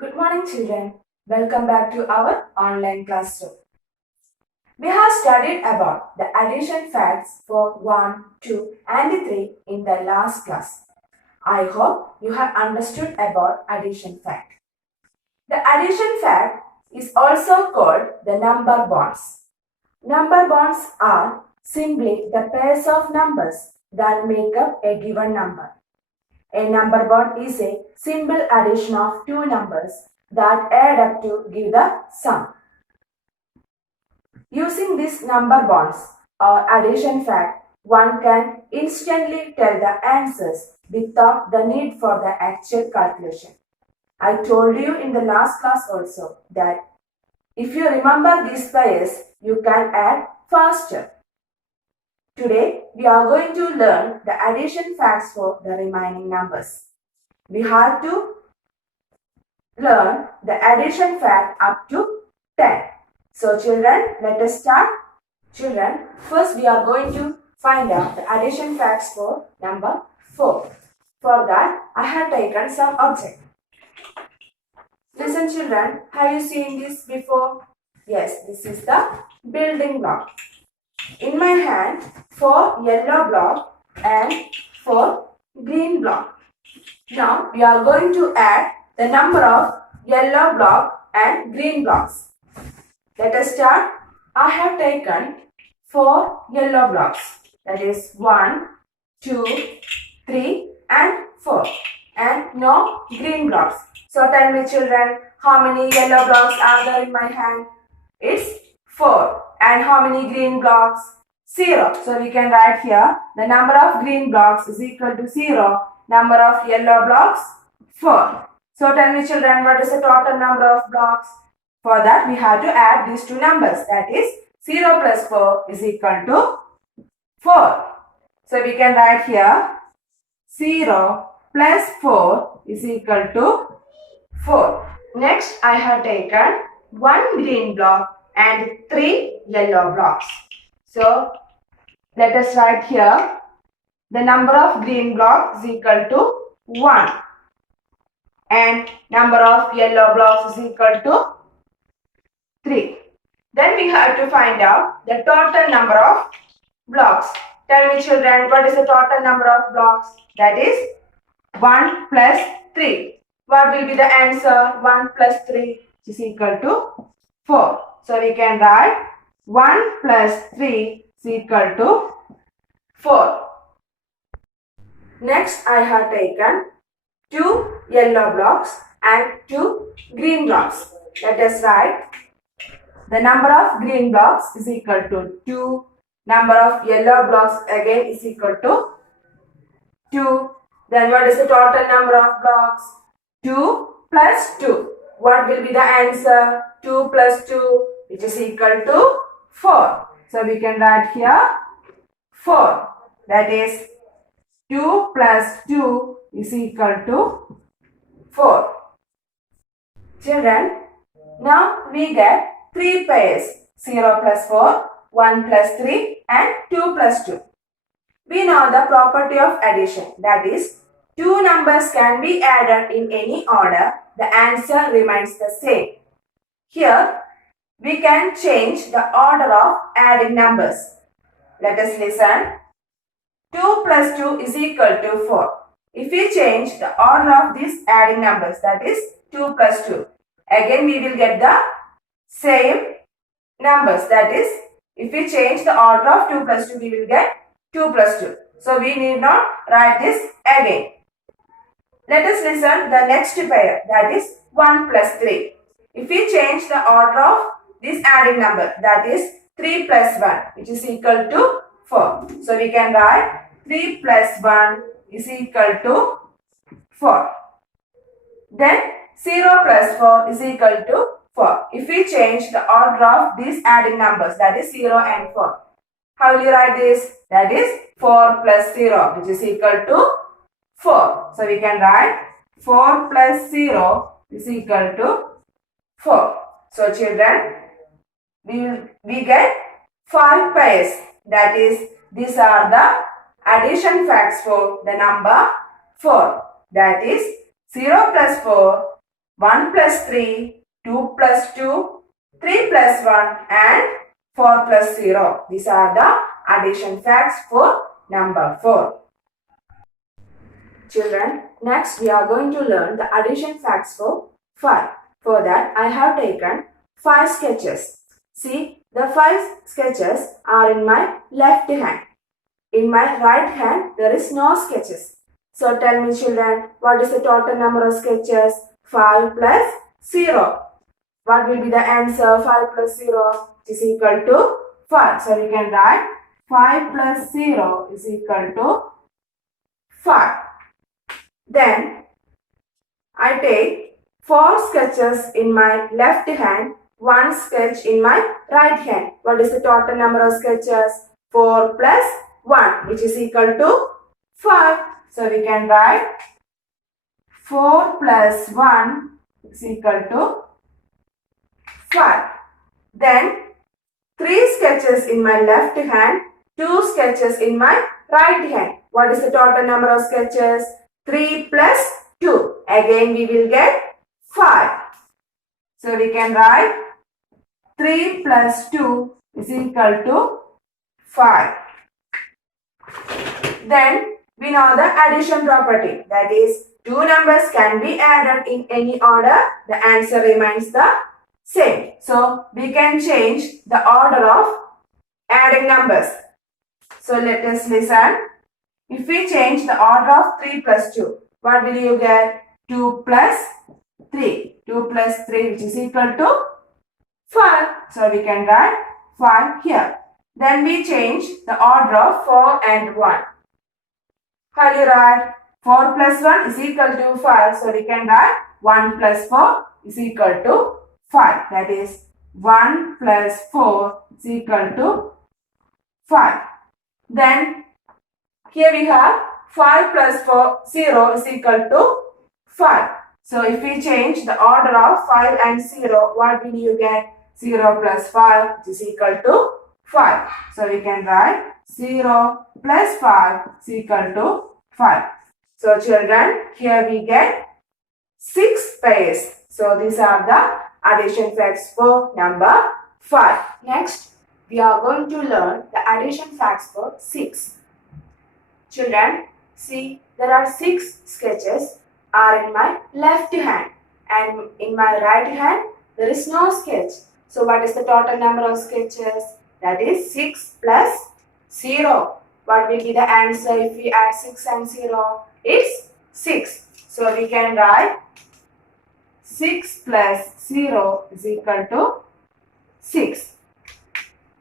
Good morning, children. Welcome back to our online classroom. We have studied about the addition facts for 1, 2 and 3 in the last class. I hope you have understood about addition fact. The addition fact is also called the number bonds. Number bonds are simply the pairs of numbers that make up a given number. A number bond is a simple addition of two numbers that add up to give the sum. Using these number bonds or addition fact, one can instantly tell the answers without the need for the actual calculation. I told you in the last class also that if you remember these pairs, you can add faster. Today, we are going to learn the addition facts for the remaining numbers. We have to learn the addition fact up to 10. So children, let us start. Children, first we are going to find out the addition facts for number 4. For that, I have taken some object. Listen children, have you seen this before? Yes, this is the building block. In my hand, 4 yellow block and 4 green block. Now, we are going to add the number of yellow block and green blocks. Let us start. I have taken 4 yellow blocks. That is 1, 2, 3 and 4. And no green blocks. So tell me children, how many yellow blocks are there in my hand? It's 4. And how many green blocks? 0. So we can write here the number of green blocks is equal to 0. Number of yellow blocks 4. So tell me children, what is the total number of blocks? For that we have to add these two numbers. That is 0 plus 4 is equal to 4. So we can write here 0 plus 4 is equal to 4. Next I have taken 1 green block and 3 yellow blocks. So let us write here the number of green blocks is equal to 1 and number of yellow blocks is equal to 3. Then we have to find out the total number of blocks. Tell me children, what is the total number of blocks? That is 1 plus 3. What will be the answer? 1 plus 3 is equal to 4. So we can write 1 plus 3 is equal to 4. Next I have taken 2 yellow blocks and 2 green blocks. Let us write the number of green blocks is equal to 2. Number of yellow blocks again is equal to 2. Then what is the total number of blocks? 2 plus 2. What will be the answer? 2 plus 2 which is equal to 4. So we can write here 4. That is 2 plus 2 is equal to 4. Children, now we get 3 pairs. 0 plus 4, 1 plus 3 and 2 plus 2. We know the property of addition. That is, two numbers can be added in any order. The answer remains the same. Here, we can change the order of adding numbers. Let us listen. 2 plus 2 is equal to 4. If we change the order of these adding numbers, that is 2 plus 2, again we will get the same numbers. That is, if we change the order of 2 plus 2, we will get 2 plus 2. So we need not write this again. Let us listen the next pair, that is 1 plus 3. If we change the order of this adding number, that is 3 plus 1, which is equal to 4. So we can write 3 plus 1 is equal to 4. Then 0 plus 4 is equal to 4. If we change the order of these adding numbers, that is 0 and 4. How will you write this? That is 4 plus 0, which is equal to 4. So we can write 4 plus 0 is equal to 4. So children, we get 5 pairs. That is, these are the addition facts for the number 4. That is 0 plus 4, 1 plus 3, 2 plus 2, 3 plus 1 and 4 plus 0. These are the addition facts for number 4. Children, next we are going to learn the addition facts for 5. For that, I have taken 5 sketches. See, the 5 sketches are in my left hand. In my right hand, there is no sketches. So tell me children, what is the total number of sketches? 5 plus 0. What will be the answer? 5 plus 0 is equal to 5. So we can write 5 plus 0 is equal to 5. Then I take 4 sketches in my left hand, 1 sketch in my right hand. What is the total number of sketches? 4 plus 1, which is equal to 5. So we can write 4 plus 1 is equal to 5. Then 3 sketches in my left hand, 2 sketches in my right hand. What is the total number of sketches? 3 plus 2. Again we will get 5. So we can write 3 plus 2 is equal to 5. Then we know the addition property. That is, two numbers can be added in any order. The answer remains the same. So we can change the order of adding numbers. So let us listen. If we change the order of 3 plus 2, what will you get? 2 plus 3. 2 plus 3, which is equal to 5. So we can write 5 here. Then we change the order of 4 and 1. How do you write? 4 plus 1 is equal to 5. So we can write 1 plus 4 is equal to 5. That is 1 plus 4 is equal to 5. Then here we have 5 plus 4, 0 is equal to 5. So if we change the order of 5 and 0, what will you get? 0 plus 5 is equal to 5. So we can write 0 plus 5 is equal to 5. So children, here we get 6 pairs. So these are the addition facts for number 5. Next, we are going to learn the addition facts for 6. Children, see, there are 6 sketches are in my left hand and in my right hand there is no sketch. So what is the total number of sketches? That is 6 plus 0. What will be the answer if we add 6 and 0? It's 6. So we can write 6 plus 0 is equal to 6.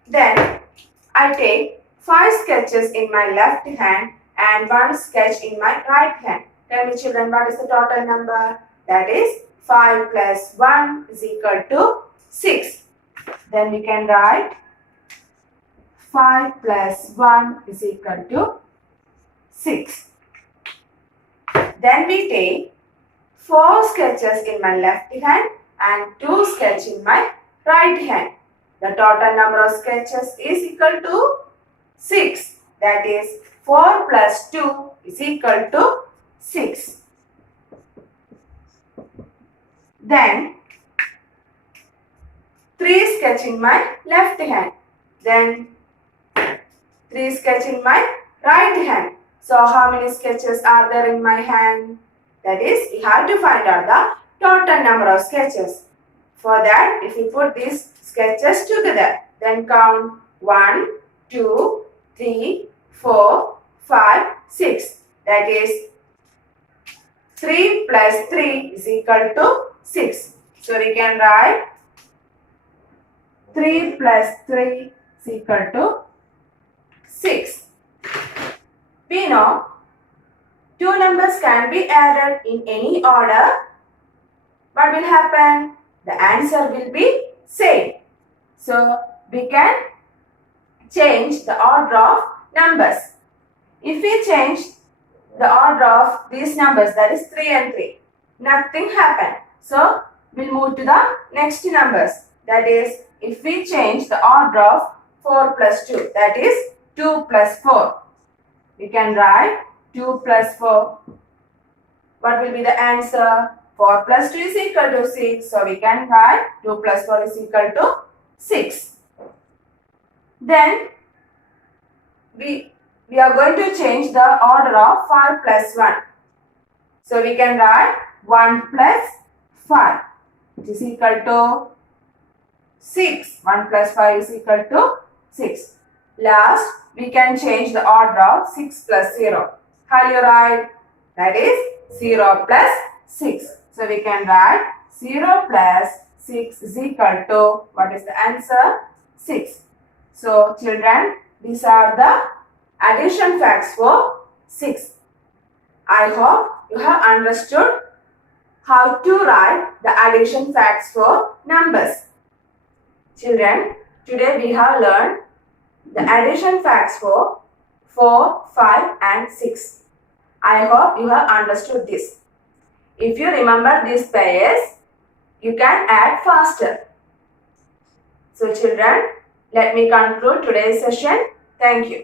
Then I take 5 sketches in my left hand and 1 sketch in my right hand. Tell me children, what is the total number? That is 5 plus 1 is equal to 6. Then we can write 5 plus 1 is equal to 6. Then we take 4 sketches in my left hand and 2 sketch in my right hand. The total number of sketches is equal to 6. That is 4 plus 2 is equal to 6. Then 3 sketch in my left hand. Then 3 sketch in my right hand. So how many sketches are there in my hand? That is, we have to find out the total number of sketches. For that, if we put these sketches together, then count 1, 2, 3, 4, 5, 6. That is 3 plus 3 is equal to 6. So we can write 3 plus 3 is equal to 6. We know two numbers can be added in any order. What will happen? The answer will be same. So we can change the order of numbers. If we change the order of these numbers, that is 3 and 3, nothing happened. So we'll move to the next numbers. That is, if we change the order of 4 plus 2, that is 2 plus 4. We can write 2 plus 4. What will be the answer? 4 plus 2 is equal to 6. So we can write 2 plus 4 is equal to 6. Then we are going to change the order of 5 plus 1. So we can write 1 plus 5. It is equal to 6. 1 plus 5 is equal to 6. Last, we can change the order of 6 plus 0. How do you write? That is 0 plus 6. So we can write 0 plus 6 is equal to, what is the answer? 6. So children, these are the addition facts for 6. I hope you have understood how to write the addition facts for numbers. Children, today we have learned the addition facts for 4, 5 and 6. I hope you have understood this. If you remember these pairs, you can add faster. So children, let me conclude today's session. Thank you.